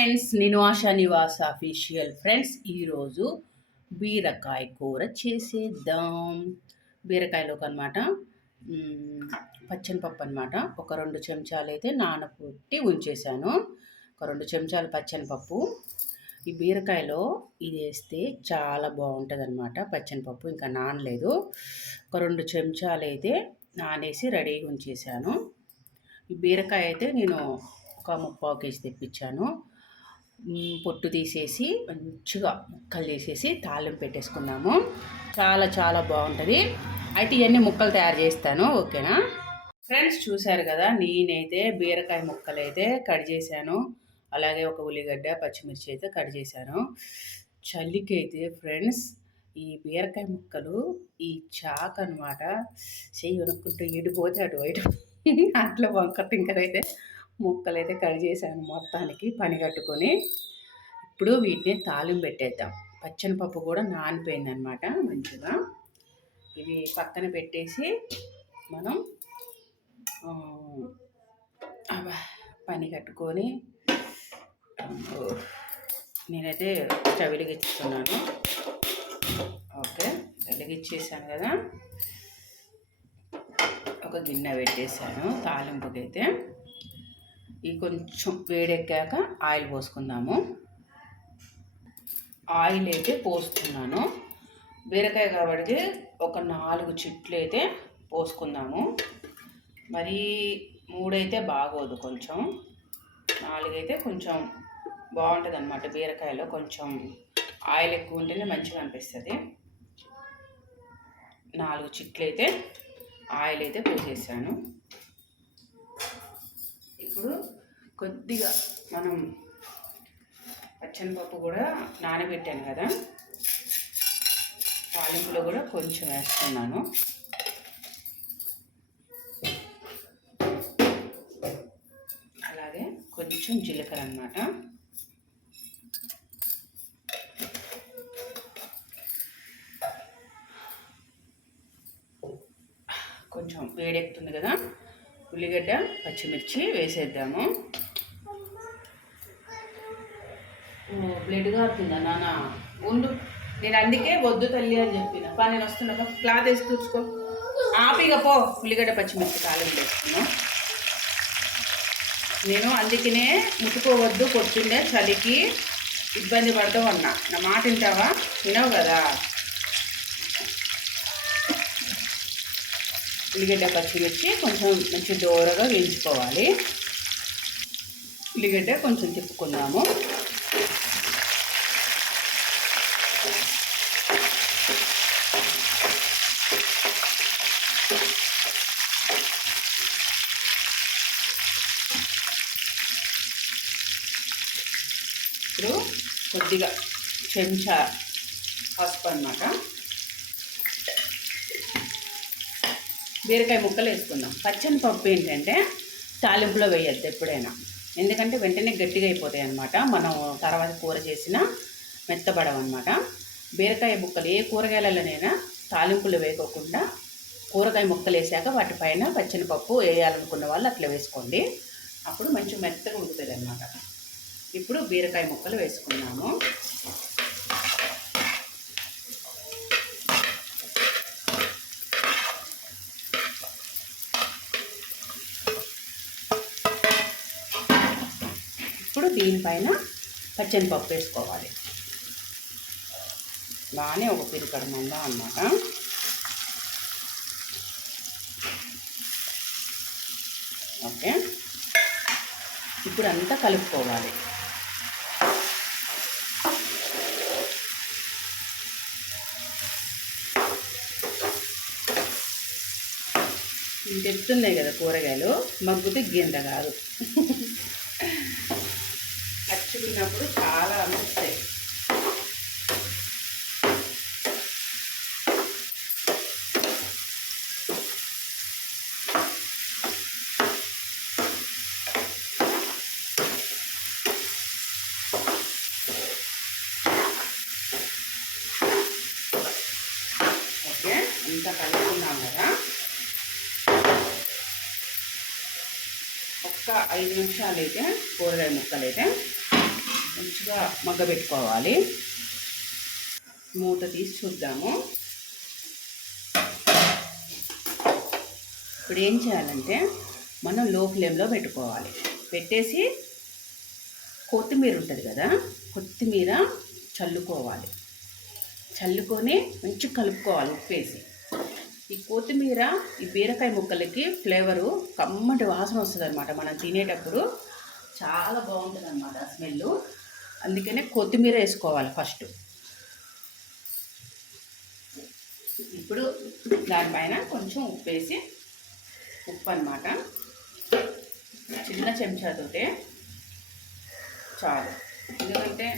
Friends, నేను ASHA Nivas official. Friends, ఈరోజు బీరకాయ కూర చేసేద్దాం. బీరకాయలోకి అనమాట పచ్చనిపప్పు అనమాట. ఒక 2 చెంచాలు అయితే నానబెట్టి ఉంచేసాను. ఒక 2 చెంచాలు పచ్చనిపప్పు. ఈ బీరకాయలో ఇది వేస్తే చాలా బాగుంటుంది అనమాట. పచ్చనిపప్పు ఇంకా నానలేదు. ఒక 2 చెంచాలు అయితే నానేసి రెడీగా ఉంచేసాను. ఈ బీరకాయ అయితే నేను ఒక 3/4 కేజీ తెప్పించాను. పొట్టు తీసేసి మంచిగా ముక్కలు చేసేసి తాలింపు పెట్టేసుకున్నాము. చాలా చాలా బాగుంటుంది. అయితే ఇవన్నీ ముక్కలు తయారు చేస్తాను, ఓకేనా ఫ్రెండ్స్? చూశారు కదా, నేనైతే బీరకాయ ముక్కలు అయితే కట్ చేశాను. అలాగే ఒక ఉల్లిగడ్డ, పచ్చిమిర్చి అయితే కట్ చేశాను. చలికి అయితే ఫ్రెండ్స్ ఈ బీరకాయ ముక్కలు ఈ చాక్ అనమాట, చెయ్యి వణుక్కుంటూ ఇడిపోతే అటు ఇటు అట్లా వంక టింకరైతే ముక్కలు అయితే కట్ చేశాను. మొత్తానికి పని కట్టుకొని ఇప్పుడు వీటిని తాలింపు పెట్టేద్దాం. పచ్చనిపప్పు కూడా నానిపోయింది అనమాట మంచిగా. ఇవి పక్కన పెట్టేసి మనం పని కట్టుకొని నేనైతే స్టవ్ వెలిగించుకున్నాను. ఓకే, వెలిగించేసాను కదా. ఒక గిన్నె పెట్టేసాను తాలింపుకైతే. ఈ కొంచెం వేడెక్కాక ఆయిల్ పోసుకుందాము. ఆయిల్ అయితే పోస్తున్నాను. బీరకాయ కాబట్టి ఒక 4 చిట్లు అయితే పోసుకుందాము. మరి 3 అయితే బాగోదు, కొంచెం 4 అయితే కొంచెం బాగుంటుంది అనమాట. బీరకాయలో కొంచెం ఆయిల్ ఎక్కువ ఉంటేనే మంచిగా అనిపిస్తుంది. 4 చిట్లు అయితే ఆయిల్ అయితే పోసేసాను. ఇప్పుడు కొద్దిగా మనం పచ్చనిపప్పు కూడా నానబెట్టాను కదా, తాలింపులో కూడా కొంచెం వేస్తున్నాను. అలాగే కొంచెం జీలకర్ర అన్నమాట. కొంచెం వేడెక్కుతుంది కదా, ఉల్లిగడ్డ, పచ్చిమిర్చి వేసేద్దాము. బ్లడ్ కారుతుందా నాన్న? ఉండు, నేను అందుకే వద్దు తల్లి అని చెప్పిన. నేను వస్తున్నా, క్లాత్ వేసి తుడుచుకో. ఆపిగా పో. ఉల్లిగడ్డ, పచ్చిమిర్చి తాలింపు వేసుకున్నాం. నేను అందుకనే ముట్టుకోవద్దు, పొద్దున్నే చలికి ఇబ్బంది పడతావు అన్నా. నా మాట వింటావా? వినవు కదా. ఉల్లిగడ్డ, పచ్చిమిర్చి కొంచెం మంచి దూరగా వేయించుకోవాలి. ఉల్లిగడ్డ కొంచెం తిప్పుకుందాము. ఇప్పుడు కొద్దిగా చెంచా పసుపు అన్నమాట. బీరకాయ ముక్కలు వేసుకుందాం. పచ్చనిపప్పు ఏంటంటే తాలింపులో వేయద్దు ఎప్పుడైనా, ఎందుకంటే వెంటనే గట్టిగా అయిపోతాయి అన్నమాట. మనం తర్వాత కూర చేసిన మెత్తబడవన్నమాట. బీరకాయ ముక్కలు ఏ కూరగాయలలోనైనా తాలింపులు వేయకోకుండా కూరగాయ ముక్కలు వేసాక వాటిపైన పచ్చనిపప్పు వేయాలనుకున్న వాళ్ళు అట్లా వేసుకోండి. అప్పుడు మంచి మెత్తగా ఉడుకుతుంది అన్నమాట. ఇప్పుడు బీరకాయ ముక్కలు వేసుకున్నాము. ఇప్పుడు దీనిపైన పచ్చనిపప్పు వేసుకోవాలి. బాగానే ఒక పిరికడ మంద అన్నమాట. ఓకే, ఇప్పుడు అంతా కలుపుకోవాలి. చెప్తున్నాయి కదా, కూరగాయలు మగ్గుతే గింత కాదు. అచ్చుకున్నప్పుడు చాలా అనిపిస్తాయి. ఓకే, ఇంత కలుపుకున్నాం కదా. ఒక్క 5 నిమిషాలు అయితే కూరగాయ ముక్కలు అయితే మంచిగా మగ్గబెట్టుకోవాలి. మూత తీసి చూద్దాము. ఇప్పుడు ఏం చేయాలంటే మనం లో ఫ్లేమ్లో పెట్టుకోవాలి. పెట్టేసి కొత్తిమీర ఉంటుంది కదా, కొత్తిమీర చల్లుకోవాలి. చల్లుకొని మంచిగా కలుపుకోవాలి ఉప్పేసి. ఈ కొత్తిమీర ఈ బీరకాయ ముక్కలకి ఫ్లేవరు కమ్మటి వాసన వస్తుంది అనమాట. మనం తినేటప్పుడు చాలా బాగుంటుంది అనమాట స్మెల్. అందుకనే కొత్తిమీర వేసుకోవాలి ఫస్ట్. ఇప్పుడు దానిపైన కొంచెం ఉప్పు వేసి, ఉప్పు అనమాట చిన్న చెంచాతోటే చాలు. ఎందుకంటే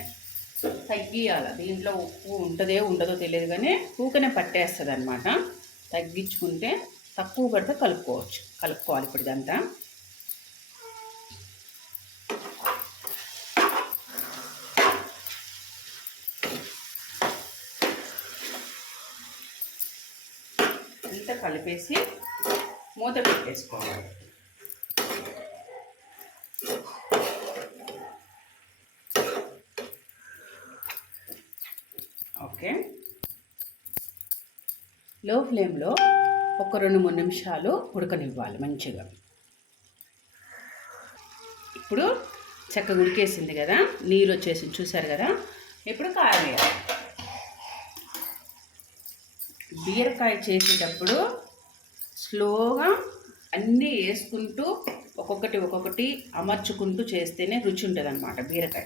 తగ్గియాలి. దీంట్లో ఉప్పు ఉంటుందో ఉండదో తెలియదు, కానీ ఊకనే పట్టేస్తుంది అనమాట. తగ్గించుకుంటే తక్కువ పడితే కలుపుకోవాలి ఇప్పుడు ఇదంతా. ఇంత కలిపేసి మూత పెట్టేసుకోవాలి. ఓకే, లో ఫ్లేమ్లో ఒక 2-3 నిమిషాలు ఉడకనివ్వాలి మంచిగా. ఇప్పుడు చక్కగా ఉడికేసింది కదా, నీరు వచ్చేసింది చూసారు కదా. ఇప్పుడు కారం వేయాలి. బీరకాయ చేసేటప్పుడు స్లోగా అన్నీ వేసుకుంటూ ఒక్కొక్కటి అమర్చుకుంటూ చేస్తేనే రుచి ఉంటుంది అన్నమాట. బీరకాయ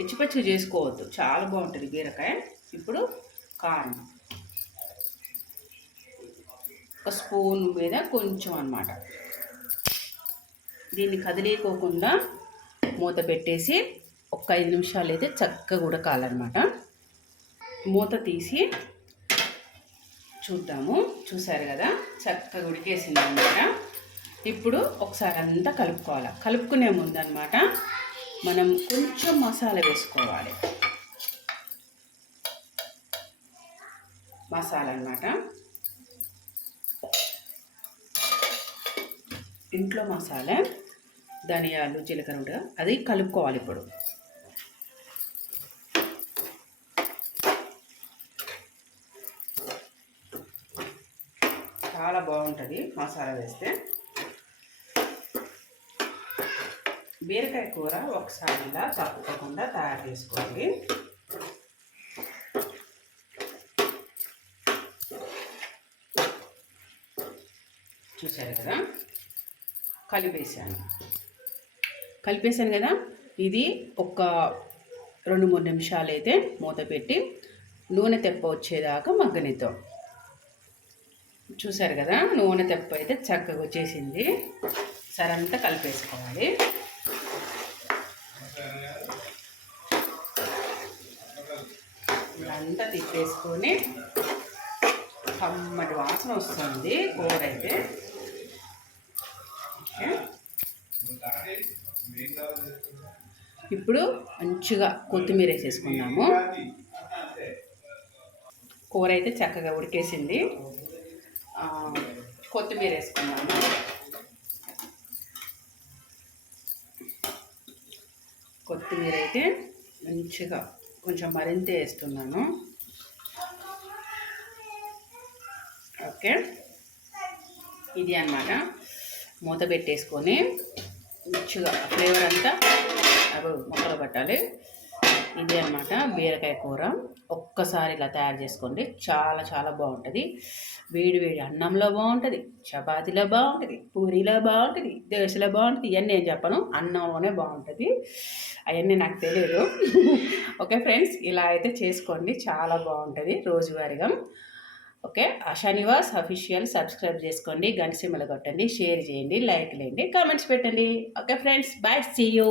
ఎచ్చిపచ్చి చేసుకోవద్దు, చాలా బాగుంటుంది బీరకాయ. ఇప్పుడు కారం ఒక స్పూన్ మీద కొంచెం అన్నమాట. దీన్ని కదిలేకోకుండా మూత పెట్టేసి ఒక 5 నిమిషాలు అయితే చక్కగా ఉడకాలన్నమాట. మూత తీసి చూద్దాము. చూసారు కదా, చక్కగా ఉడికేసింది అన్నమాట. ఇప్పుడు ఒకసారి అంతా కలుపుకోవాలి. కలుపుకునే ముందు అన్నమాట మనం కొంచెం మసాలా వేసుకోవాలి. మసాలా అన్నమాట ఇంట్లో మసాలా, ధనియాలు, జీలకర్ర ఉంటుంది, అది కలుపుకోవాలి. ఇప్పుడు చాలా బాగుంటుంది మసాలా వేస్తే. బీరకాయ కూర ఒకసారి ఇలా తప్పకుండా తయారు చేసుకోండి. చూసారు కదా, కలిపేసాను కదా. ఇది ఒక 2-3 నిమిషాలు అయితే మూత పెట్టి నూనె తెప్ప వచ్చేదాకా మగ్గనిద్దాం. చూసారు కదా, నూనె తెప్ప అయితే చక్కగా వచ్చేసింది. సరంతా కలిపేసుకోవాలి. ఇదంతా తిప్పేసుకొని కమ్మటి వాసన వస్తుంది కూర అయితే. ఇప్పుడు మంచిగా కొత్తిమీర వేసేసుకున్నాము. కూర అయితే చక్కగా ఉడికేసింది. కొత్తిమీర వేసుకున్నాము. కొత్తిమీర అయితే మంచిగా కొంచెం మరింత వేస్తున్నాను. ఓకే, ఇది అన్నమాట. మూత పెట్టేసుకొని మంచిగా ఫ్లేవర్ అంతా మొక్కలు పట్టాలి. ఇది అన్నమాట బీరకాయ కూర. ఒక్కసారి ఇలా తయారు చేసుకోండి, చాలా చాలా బాగుంటుంది. వేడి వేడి అన్నంలో బాగుంటుంది, చపాతీలో బాగుంటుంది, పూరీలో బాగుంటుంది, దోశలో బాగుంటుంది. ఇవన్నీ నేను చెప్పను, అన్నంలోనే బాగుంటుంది. అవన్నీ నాకు తెలియదు. ఓకే ఫ్రెండ్స్, ఇలా అయితే చేసుకోండి, చాలా బాగుంటుంది రోజువారీగా. Okay, ASHA Nivas official subscribe చేసుకోండి, గంట సింబల్ కొట్టండి, షేర్ చేయండి, లైక్ చేయండి, కామెంట్స్ పెట్టండి. Okay friends, bye, see you.